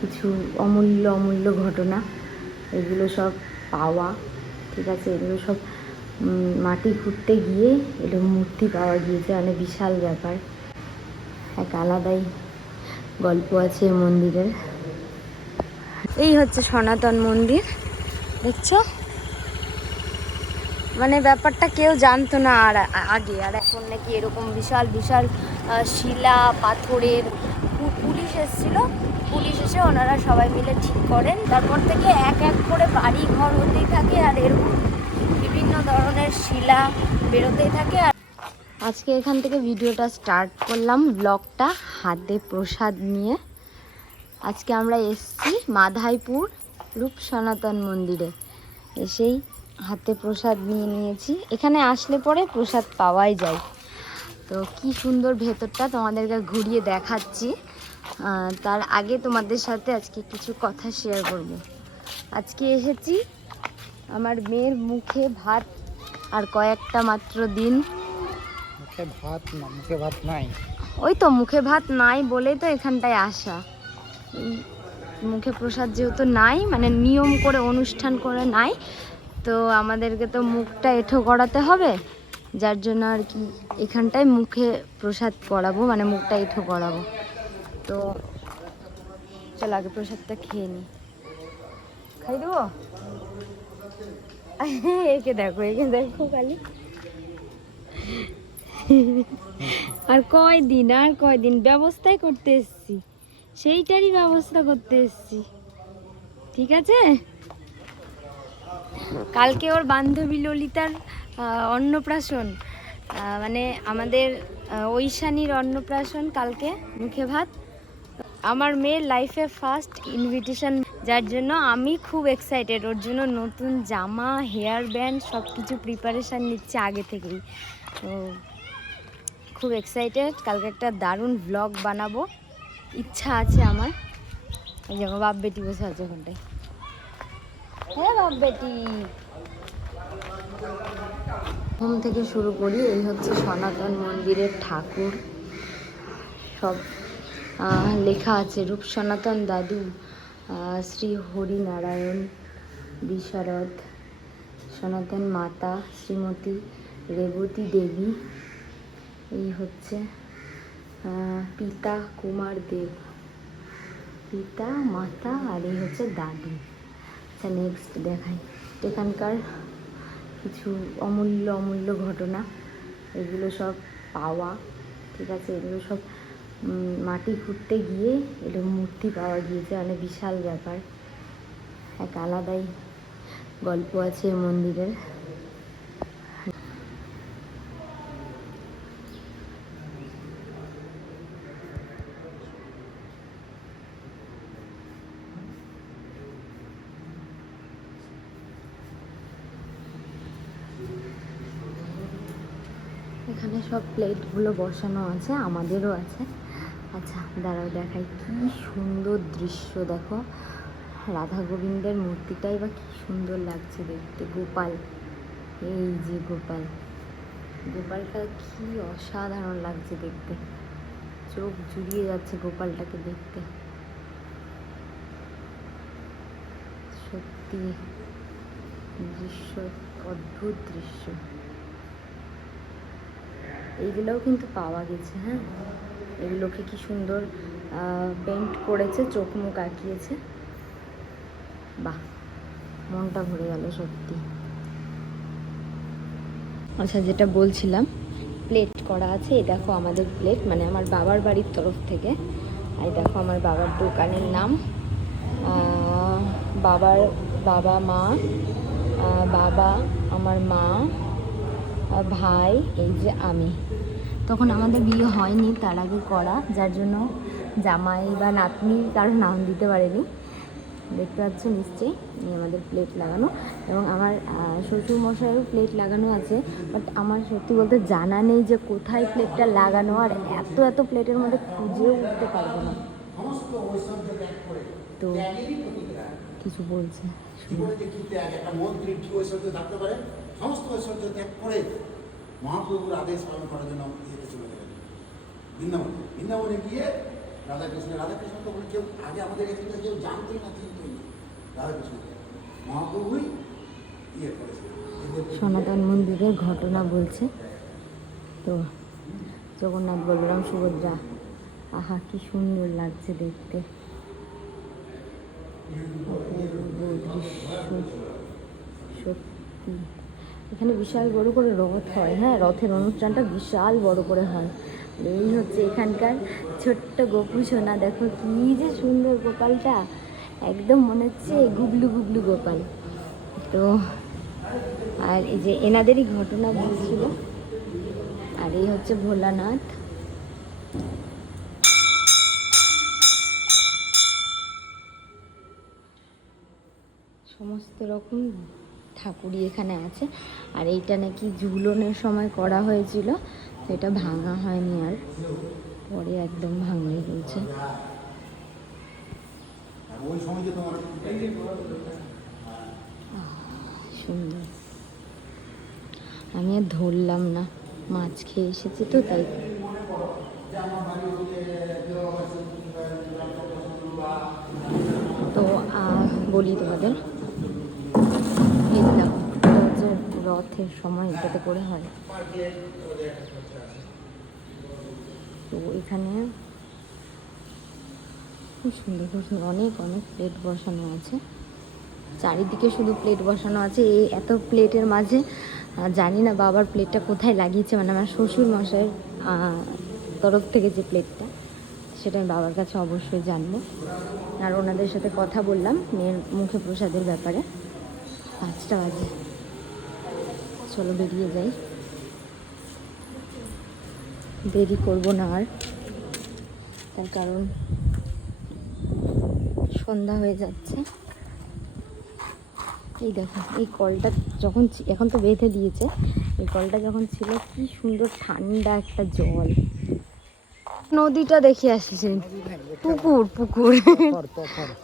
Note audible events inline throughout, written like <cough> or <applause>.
কিছু অমূল্য অমূল্য ঘটনা, এগুলো সব পাওয়া, ঠিক আছে? এগুলো সব মাটি খুঁড়তে গিয়ে এগুলো মূর্তি পাওয়া গিয়েছে মানে বিশাল ব্যাপার। এক আলাদাই গল্প আছে এই মন্দিরের। এই হচ্ছে সনাতন মন্দির, দেখছ? মানে ব্যাপারটা কেউ জানতো না আর আগে, আর এখন নাকি এরকম বিশাল বিশাল শিলা, পাথরের এসেছিল। পুলিশ এসে ওনারা সবাই মিলে ঠিক করেন। তারপর থেকে এক এক করে বাড়ি ঘর হতেই থাকে আর এরকম বিভিন্ন ধরনের শিলা বেরোতেই থাকে। আর আজকে এখান থেকে ভিডিওটা স্টার্ট করলাম ব্লগটা হাতে প্রসাদ নিয়ে। আজকে আমরা এসছি মাধাইপুর রূপ সনাতন মন্দিরে। এসেই হাতে প্রসাদ নিয়ে নিয়েছি। এখানে আসলে পরে প্রসাদ পাওয়াই যায়। তো কি সুন্দর ভেতরটা তোমাদেরকে ঘুরিয়ে দেখাচ্ছি। তার আগে তোমাদের সাথে আজকে কিছু কথা শেয়ার করব। আজকে এসেছি আমার মেয়ের মুখে ভাত আর কয়েকটা মাত্র দিন। মুখে ভাত না মুখে ভাত নাই। ওই তো মুখে ভাত নাই বলেই তো এখানটায় আসা। মুখে প্রসাদ যেহেতু নাই মানে নিয়ম করে অনুষ্ঠান করে নাই তো আমাদেরকে তো মুখটা এঁঠো করাতে হবে। যার জন্য আর কি এখানটায় মুখে প্রসাদ করাবো মানে মুখটা এঁঠো করাবো। তো চল আগে প্রসাদটা খেয়ে নি। খাই দেবো? <laughs> একে দেখো একে দেখো খালি। <laughs> আর কয় দিন আর কয় দিন ব্যবস্থাই করতে এসছি। সেইটারই ব্যবস্থা করতে এসছি। ঠিক আছে? কালকে ওর বান্ধবী ললিতার অন্নপ্রাশন। মানে আমাদের ঐশানীর অন্নপ্রাশন কালকে, মুখে ভাত। আমার মেয়ের লাইফে ফার্স্ট ইনভিটেশন যার জন্য আমি খুব এক্সাইটেড ওর জন্য নতুন জামা হেয়ার ব্যান্ড সব কিছু প্রিপারেশান নিচ্ছে আগে থেকেই। তো খুব এক্সাইটেড কালকে একটা দারুণ ব্লগ বানাবো। ইচ্ছা আছে আমার। এই দেখো বাপ বেটি বসে আছে ওখানটায়। হ্যাঁ বাপ বেটি হোম থেকে শুরু করি। এই হচ্ছে সনাতন মন্দিরের ঠাকুর। সব লেখা আছে, রূপ সনাতন দাদু শ্রী হরিনারায়ণ, বিশারদ, সনাতন মাতা, শ্রীমতী রেবতী দেবী, এই হচ্ছে পিতা কুমার দেব, পিতা, মাতা, আর এই হচ্ছে দাদু। আচ্ছা নেক্সট দেখাই। এখানকার কিছু অমূল্য অমূল্য ঘটনা, এগুলো সব পাওয়া, ঠিক আছে, এগুলো সব মাটি খুঁড়তে গিয়ে এগুলো মূর্তি পাওয়া গিয়েছে মানে বিশাল ব্যাপার। এক আলাদাই গল্প আছে মন্দিরের। এখানে সব প্লেটগুলো বসানো আছে, আমাদেরও আছে। আচ্ছা দাঁড়াও দেখাই, কি সুন্দর দৃশ্য, দেখো। রাধা গোবিন্দের মূর্তিটাই বা কি সুন্দর লাগছে দেখতে, গোপাল। এই যে গোপাল। গোপালটা কি অসাধারণ লাগছে দেখতে। চোখ জুড়িয়ে যাচ্ছে গোপালটাকে দেখতে। সত্যি, দৃশ্য, অদ্ভুত দৃশ্য। এইগুলোও কিন্তু পাওয়া গেছে হ্যাঁ? এগুলোকে কি সুন্দর পেন্ট করেছে, চোখ মুখ আঁকিয়েছে। বাহ, মনটা ভরে গেল সত্যি। আচ্ছা যেটা বলছিলাম প্লেট করা আছে, এই দেখো আমাদের প্লেট মানে আমার বাবার বাড়ির তরফ থেকে। আর দেখো আমার বাবার দোকানের নাম। বাবার বাবা মা বাবা, আমার মা ভাই, এই যে আমি। তখন আমাদের বিয়ে হয়নি তার আগে করা, যার জন্য জামাই বা নাতনি কারও নাম দিতে পারেনি। দেখতে পাচ্ছ নিশ্চয়ই এই আমাদের প্লেট লাগানো। এবং আমার শ্বশুর মশাইয়েরও প্লেট লাগানো আছে। বাট আমার সত্যি বলতে জানা নেই যে কোথায় প্লেটটা লাগানো আর এত এত প্লেটের মধ্যে খুঁজেও উঠতে পারব না। তো কিছু বলছে মহাপ্রভুর আদেশ পালন করার জন্য বৃন্দাবন বৃন্দাবনে গিয়ে রাধাকৃষ্ণ রাধাকৃষ্ণ তো কেউ আগে আমাদের এখানে কেউ জানতোই না, চিনতোই না। রাধাকৃষ্ণকে মহাপ্রভুই ইয়ে করেছে সনাতন মন্দিরের ঘটনা বলছে। তো জগন্নাথ বলরাম সুভদ্রা, আহা, কি সুন্দর লাগছে দেখতে। সত্যি। এখানে বিশাল বড় করে রথ হয় হ্যাঁ? রথের অনুষ্ঠানটা বিশাল বড় করে হয়। এই হচ্ছে এখানকার ছোট্ট গোপু সোনা। দেখো কি যে সুন্দর গোপালটা। একদম মনে হচ্ছে গুবলু গুবলু গোপাল। তো, আর এই যে এনাদেরই ঘটনা বলছিল। আর এই হচ্ছে ভোলানাথ। সমস্ত রকম ঠাকুরই এখানে আছে। আর এইটা নাকি ঝুলনের সময় করা হয়েছিল। এটা ভাঙা হয়নি আর। পরে একদম যে তোমার সুন্দর। আমি আর ধরলাম না, মাছ খেয়ে এসেছি তো, তাই তো বলি তোমাদের এই দেখো এটা হচ্ছে রথের সময় এটাতে করে হয়। তো এখানে খুব সুন্দর খুব সুন্দর, অনেক অনেক প্লেট বসানো আছে। চারিদিকে শুধু প্লেট বসানো আছে। এই এত প্লেটের মাঝে জানি না বাবার প্লেটটা কোথায় লাগিয়েছে। মানে আমার শ্বশুর মশাইয়ের তরফ থেকে যে প্লেটটা সেটা আমি বাবার কাছে অবশ্যই জানব। আর ওনাদের সাথে কথা বললাম, মেয়ের মুখে প্রসাদের ব্যাপারে। পাঁচটা বাজে। চলো বেরিয়ে যাই। দেরি করব না আর। তার কারণ সন্ধ্যা হয়ে যাচ্ছে। এই দেখো এই কলটা যখন এখন তো বেঁধে দিয়েছে এই কলটা যখন ছিল কি সুন্দর ঠান্ডা একটা জল। নদীটা দেখে আসছে। পুকুর পুকুর।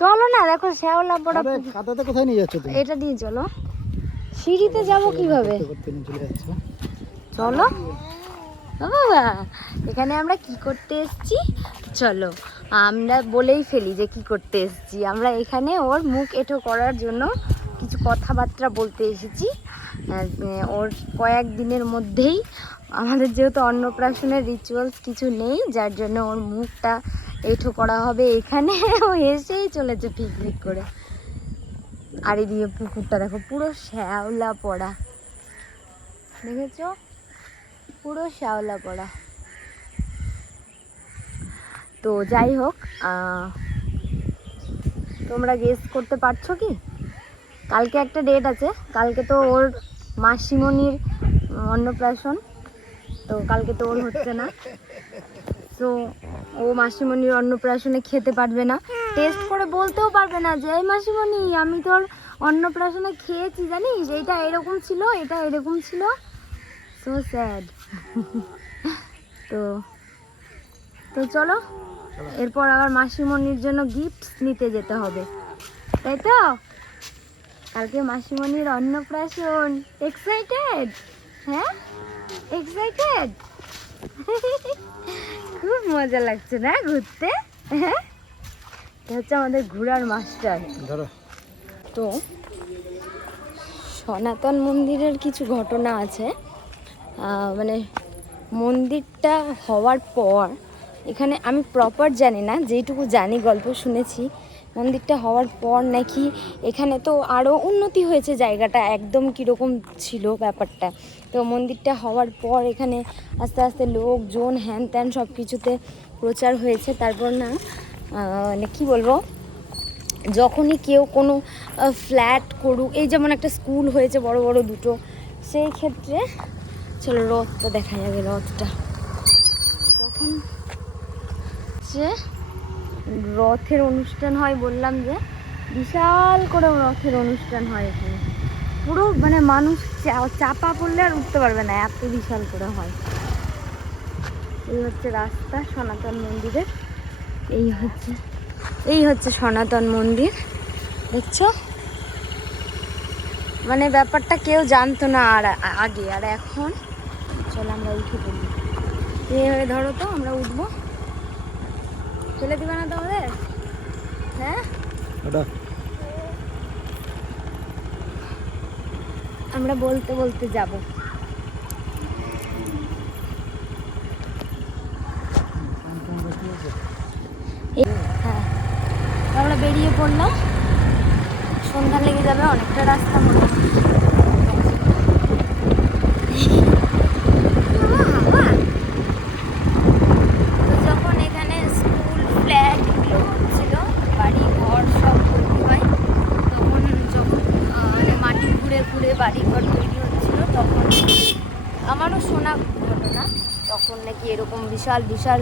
চলো না দেখো শ্যাওলা পড়া আরে কোথায় নিয়ে যাচ্ছ এটা দিয়ে চলো। সিঁড়িতে যাব কীভাবে? চলে বাবা এখানে আমরা কি করতে এসেছি? চলো আমরা বলেই ফেলি যে কি করতে এসেছি। আমরা এখানে ওর মুখ এঁটো করার জন্য কিছু কথাবার্তা বলতে এসেছি। ওর কয়েক দিনের মধ্যেই আমাদের যেহেতু অন্নপ্রাশনের রিচুয়ালস কিছু নেই যার জন্য ওর মুখটা এঁটো করা হবে। এখানে ও এসেই চলেছে পিকনিক করে। আর এদিকে পুকুরটা দেখো, পুরো শ্যাওলা পড়া। দেখেছ? পুরো শ্যাওলা পড়া। তো যাই হোক তোমরা গেস করতে পারছ কি? কালকে একটা ডেট আছে, কালকে তো ওর মাসিমণির অন্নপ্রাশন, তো কালকে তো ওর হচ্ছে না। তো ও মাসিমণির অন্নপ্রাশনে খেতে পারবে না। টেস্ট করে বলতেও পারবে না যে, এই মাসিমণি, আমি তোর অন্নপ্রাশনে খেয়েছি, জানিস? এইটা এরকম ছিল, এটা এরকম ছিল। সো স্যাড তো তো চলো, এরপর আবার মাসিমণির জন্য গিফট নিতে যেতে হবে। তাই তো? কালকে মাসিমণির অন্নপ্রাশন। এক্সাইটেড হ্যাঁ? এক্সাইটেড <laughs> খুব মজা লাগছে না ঘুরতে? হ্যাঁ? হচ্ছে আমাদের ঘোরার মাস্টার। ধরো। তো সনাতন মন্দিরের কিছু ঘটনা আছে। মানে মন্দিরটা হওয়ার পর এখানে আমি প্রপার জানি না যেইটুকু জানি গল্প শুনেছি মন্দিরটা হওয়ার পর নাকি এখানে তো আরও উন্নতি হয়েছে জায়গাটা একদম কীরকম ছিল ব্যাপারটা। তো মন্দিরটা হওয়ার পর এখানে আস্তে আস্তে লোকজন, হ্যান ত্যান সব কিছুতে প্রচার হয়েছে। তারপর না মানে কী বলব? যখনই কেউ কোনো ফ্ল্যাট করুক, এই যেমন একটা স্কুল হয়েছে বড় বড় দুটো, সেই ক্ষেত্রে, চলো রথটা দেখা যাবে, রথটা। তখন যে রথের অনুষ্ঠান হয়, বললাম যে, বিশাল করে রথের অনুষ্ঠান হয় এখানে। পুরো মানে মানুষ চাপা পড়লে আর উঠতে পারবে না, এত বিশাল করে হয়। এই হচ্ছে রাস্তা, সনাতন মন্দিরের। এই হচ্ছে এই হচ্ছে সনাতন মন্দির, দেখছ? মানে ব্যাপারটা কেউ জানতো না আর আগে, আর এখন? চলো আমরা উঠে পড়ি। এভাবে ধরো তো, আমরা উঠবো। ফেলে দিবে না তো আমাদের হ্যাঁ আমরা বলতে বলতে যাব। হ্যাঁ। আমরা বেরিয়ে পড়লাম। সন্ধ্যা লেগে যাবে অনেকটা রাস্তা মোটামুটি তো যখন এখানে স্কুল ফ্ল্যাট এগুলো হচ্ছিল বাড়ি ঘর সব তৈরি হয় তখন যখন আহ, মানে মাটি ঘুরে ঘুরে বাড়ি ঘর তৈরি হচ্ছিল তখন আমারও শোনা ঘটনা তখন নাকি এরকম বিশাল বিশাল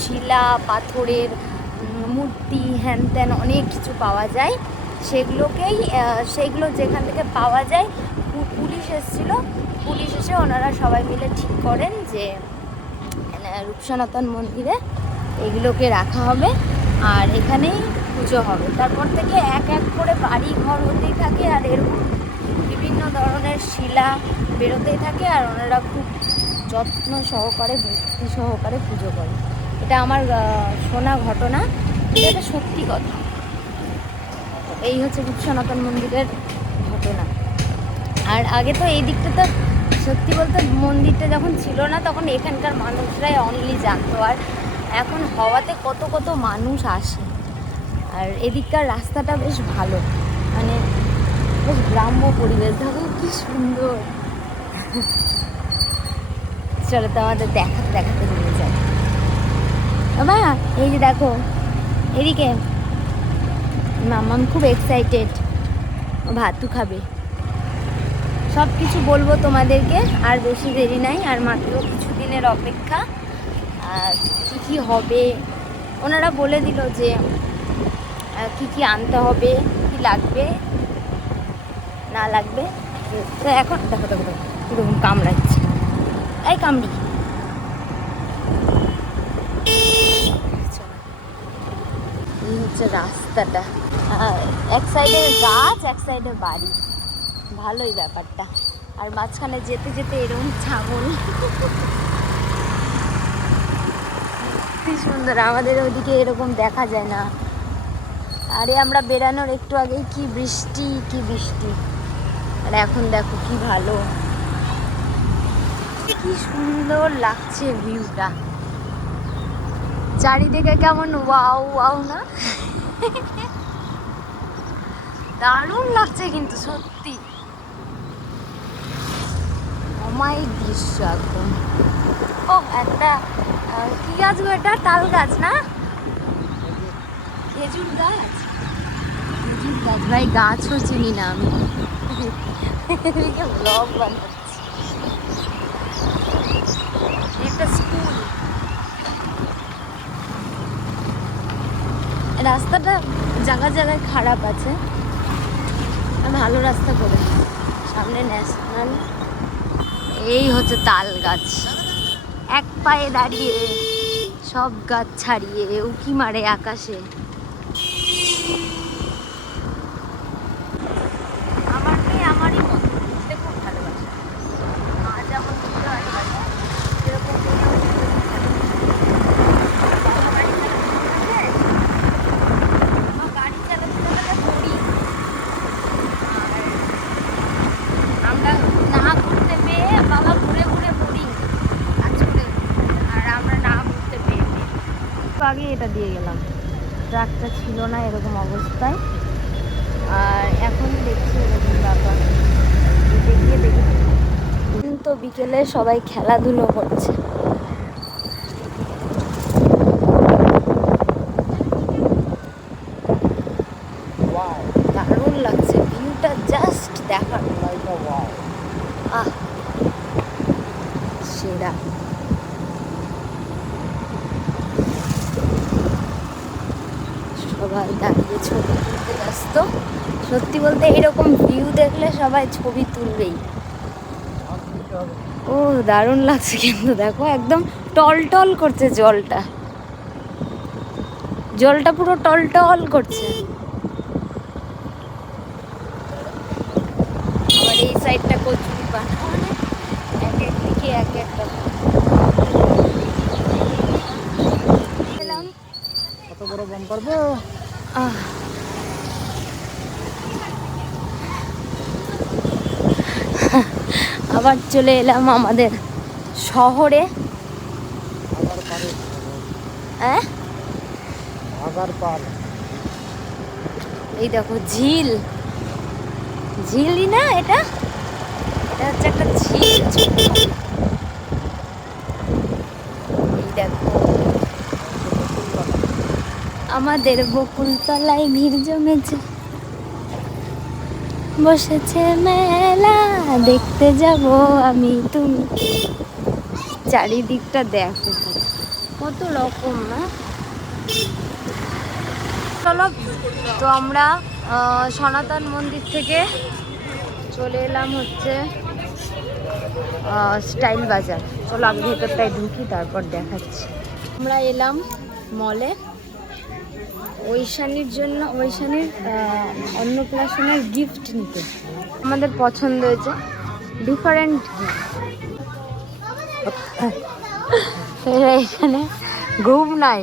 শিলা, পাথরের মূর্তি হ্যান ত্যান অনেক কিছু পাওয়া যায়। সেগুলোকেই সেগুলো যেখান থেকে পাওয়া যায় পুলিশ এসেছিল। পুলিশ এসে ওনারা সবাই মিলে ঠিক করেন যে রূপসনাতন মন্দিরে এগুলোকে রাখা হবে আর এখানেই পুজো হবে। তারপর থেকে এক এক করে বাড়ি ঘর হতেই থাকে আর এরকম বিভিন্ন ধরনের শিলা বেরোতেই থাকে আর ওনারা খুব যত্ন সহকারে, ভক্তি সহকারে পুজো করে। এটা আমার শোনা ঘটনা। এটা সত্যি কথা। এই হচ্ছে সনাতন মন্দিরের ঘটনা। আর আগে তো এই দিকটা তো সত্যি বলতে মন্দিরটা যখন ছিল না, তখন এখানকার মানুষরাই অনলি জানতো। আর এখন হওয়াতে কত কত মানুষ আসে। আর এদিককার রাস্তাটা বেশ ভালো। মানে বেশ গ্রাম্য পরিবেশ। দেখো কি সুন্দর। চলো তো আমাদের দেখাতে দেখাতে নিয়ে যায় বাবা, এই যে দেখো, এদিকে মাম্মাম খুব এক্সাইটেড ভাতু খাবে। সব কিছু বলব তোমাদেরকে, আর বেশি দেরি নাই, আর মাত্র কিছু দিনের অপেক্ষা কী কী হবে? ওনারা বলে দিল যে কি কি আনতে হবে, কি লাগবে, না লাগবে। তো এখন দেখো দেখো দেখো কামড়াচ্ছে। এই কামড়ি। হচ্ছে রাস্তাটা। এক সাইডে গাছ, এক সাইডে বাড়ি। ভালোই ব্যাপারটা। আর মাঝখানে যেতে যেতে এরকম ছাগল। কি সুন্দর, আমাদের ওদিকে এরকম দেখা যায় না। আরে, আমরা বেরানোর একটু আগেই কি বৃষ্টি কি বৃষ্টি। আর এখন দেখো কি ভালো। কি সুন্দর লাগছে ভিউটা। চারিদিকে কেমন ওয়াও ওয়াও না? দারুণ লাগছে কিন্তু সত্যি। অমায়িক দৃশ্য একদম ও, একটা কি গাছ গো তাল গাছ না? খেজুর গাছ? খেজুর গাছ, ভাই গাছও চিনি না আমি। ব্লগ বানাচ্ছি একটা স্কুল রাস্তাটা জায়গায় জায়গায় খারাপ আছে। ভালো রাস্তা করে। সামনে ন্যাশনাল। এই হচ্ছে তাল গাছ। এক পায়ে দাঁড়িয়ে সব গাছ ছাড়িয়ে উকি মারে আকাশে আমার মেয়ে আমারই মতো ঘুরতে খুব ভালোবাসে মা যেমন ঘুরতে ভালোবাসে সেরকম মেয়েও ঘুরতে খুব ভালোবাসে। বাবা গাড়ি চালাতে চালাতে মা গাড়ি চালাতে চালাতে পড়ি আর আমরা না ঘুরতে পেয়ে বাবা ঘুরে ঘুরে পড়ি কাজ করে আর আমরা না ঘুরতে পেয়ে পেয়ে। এটা দিয়ে গেলাম। ট্রাকটা ছিল না এরকম অবস্থায়। আর এখন দেখছি এরকম ব্যাপার। দেখিয়ে দেখি। তো বিকেলে সবাই খেলাধুলো করছে দারুণ লাগছে ভিউটা জাস্ট দেখার আহ সেরা সবাই দাঁড়িয়ে ছবি তুলতে ব্যস্ত সত্যি বলতে এরকম ভিউ দেখলে সবাই ছবি তুলবেই। ও দারুণ লাগছে কিন্তু দেখো একদম টলটল করছে জলটা। জলটা পুরো টলটল করছে। আবার এই সাইডটা কচুরি পানা এক এক দিকে এক এক রকম। এলাম এত বড় বাম পারব আহ। আবার চলে এলাম আমাদের শহরে। হ্যাঁ? এই দেখো ঝিল। ঝিলই না এটা? এটা হচ্ছে একটা ঝিল এই দেখো। আমাদের বকুলতলায় ভিড় জমেছে বসেছে মেলা, দেখতে যাব আমি তুমি। চারিদিকটা দেখো। কত রকম, না? চলো, তো আমরা সনাতন মন্দির থেকে চলে এলাম হচ্ছে স্টাইল বাজার। চলো আগে ভেতরটায় ঢুকি, তারপর দেখাচ্ছি। আমরা এলাম মলে ঐশানীর জন্য, ঐশানীর অন্নপ্রাশনের গিফট নিতে। আমাদের পছন্দ হয়েছে ডিফারেন্ট এখানে ঘুম নাই।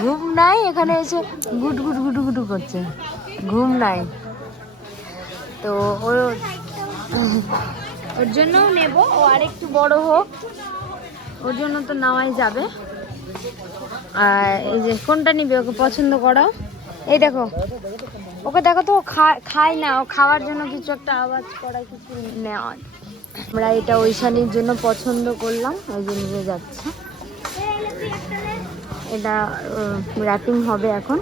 ঘুম নাই, এখানে এসে গুট গুট গুটু গুটু করছে। ঘুম নাই। তো ওর ওর জন্যও নেব, ও আরেকটু বড় হোক। ওর জন্য তো নেওয়াই যাবে। আর এই যে কোনটা নিবে ওকে পছন্দ করো এই দেখো, ওকে দেখো তো খায় না, ও খাওয়ার জন্য কিছু একটা আওয়াজ করা কিছু নেওয়া আমরা এটা ঐশানীর জন্য পছন্দ করলাম, ওই যে নিয়ে যাচ্ছে। এটা র্যাপিং হবে এখন।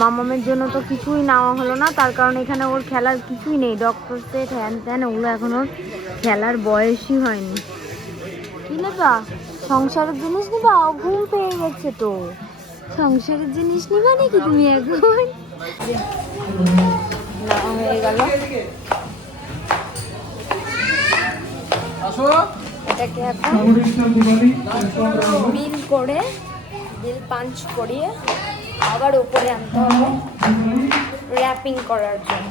মামামের জন্য তো কিছুই নেওয়া হলো না, তার কারণ এখানে ওর খেলার কিছুই নেই। ডক্টর সেট হ্যান ত্যান ওগুলো এখন ওর খেলার বয়সই হয়নি। কি নেবা সংসারের জিনিস নিবা ঘুম পেয়ে গেছে তো। সংসারের জিনিস নিবা নাকি তুমি এখন? হয়ে গেল এটাকে এখন বিল করে বিল পাঞ্চ করিয়ে আবার উপরে আনতে হবে। র্যাপিং করার জন্য।